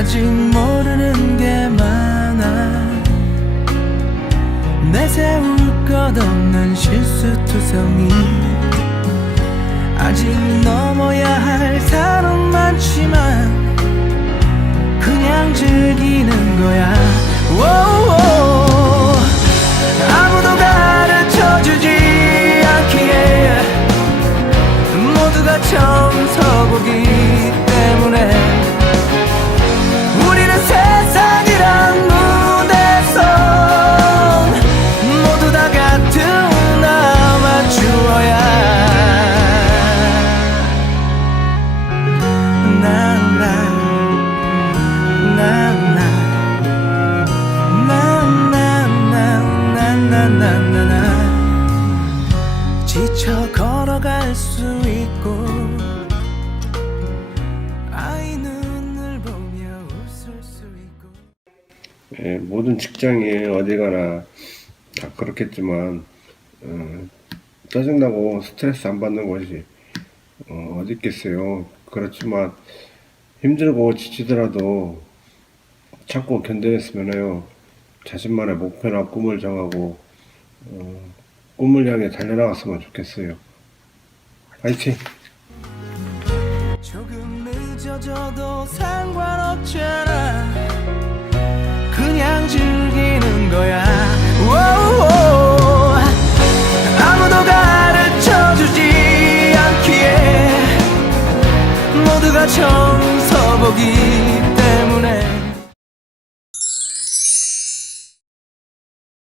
아직 모르는 게 많아 내세울 것 없는 실수투성이 아직 넘어야 할 산은 많지만 그냥 즐기는 거야 오오. 아무도 가르쳐주지 않기에 모두가 처음 서보기 때문에 나나나나 지쳐 걸어갈 수 있고 아이 눈을 보며 웃을 수 있고. 네, 모든 직장이 어디 가나 다 그렇겠지만 어, 짜증나고 스트레스 안 받는 곳이 어, 어디 있겠어요. 그렇지만 힘들고 지치더라도 참고 견뎌냈으면요. 자신만의 목표나 꿈을 정하고 어, 꿈을 향해 달려나갔으면 좋겠어요. 화이팅! 조금 늦어져도 상관없잖아 그냥 즐기는 거야 오오. 아무도 가르쳐주지 않기에 모두가 처음 서보기